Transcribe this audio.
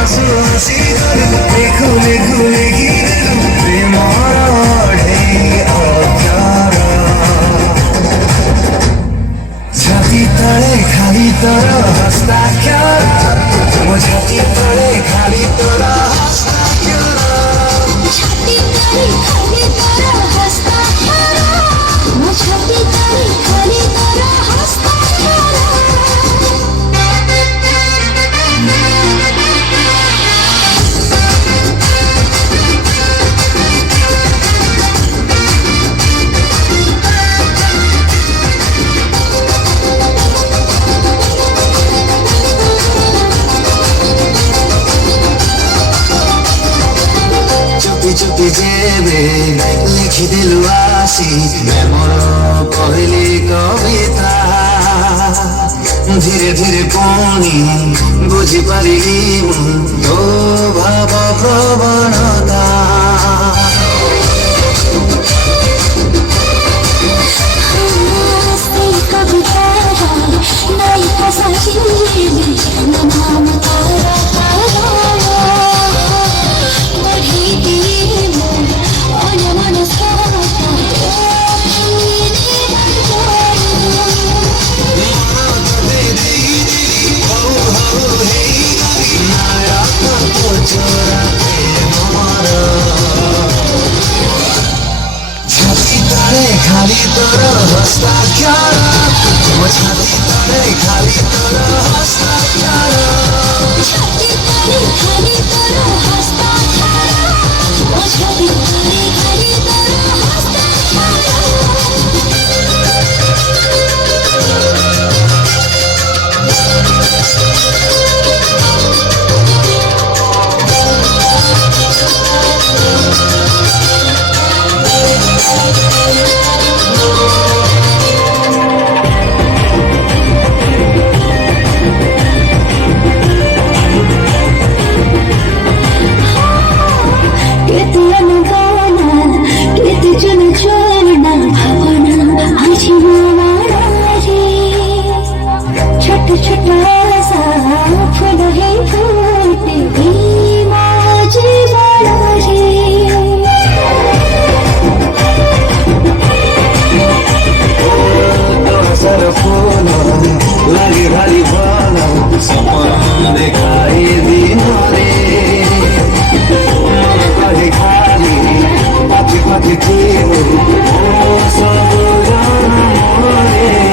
आंसू हसी खुले खुले गिरे प्रेमर ढेई अख्यारा छाती तले खाली तर हस्ताक्षर मो छाती तले खाली तर हस्ताक्षर छाती तले खाली तर हस्ताक्षर मो छाती तले खाली तर हस्ताक्षर चुपी जेबे लिखिदेलु आसी मोर कहली कविता धीरे धीरे पुणी बुझी पारिली तो भाव प्रवणता खाली तर हस्ताक्षर मो छाती तले खाली तर हस्ताक्षर छाती तले खाली तर हस्ताक्षर मो छाती तले खाली तर लगे भारी भाला सपना देखाई दिन रे मन कहे खाली पाथे पाथे सब जान रे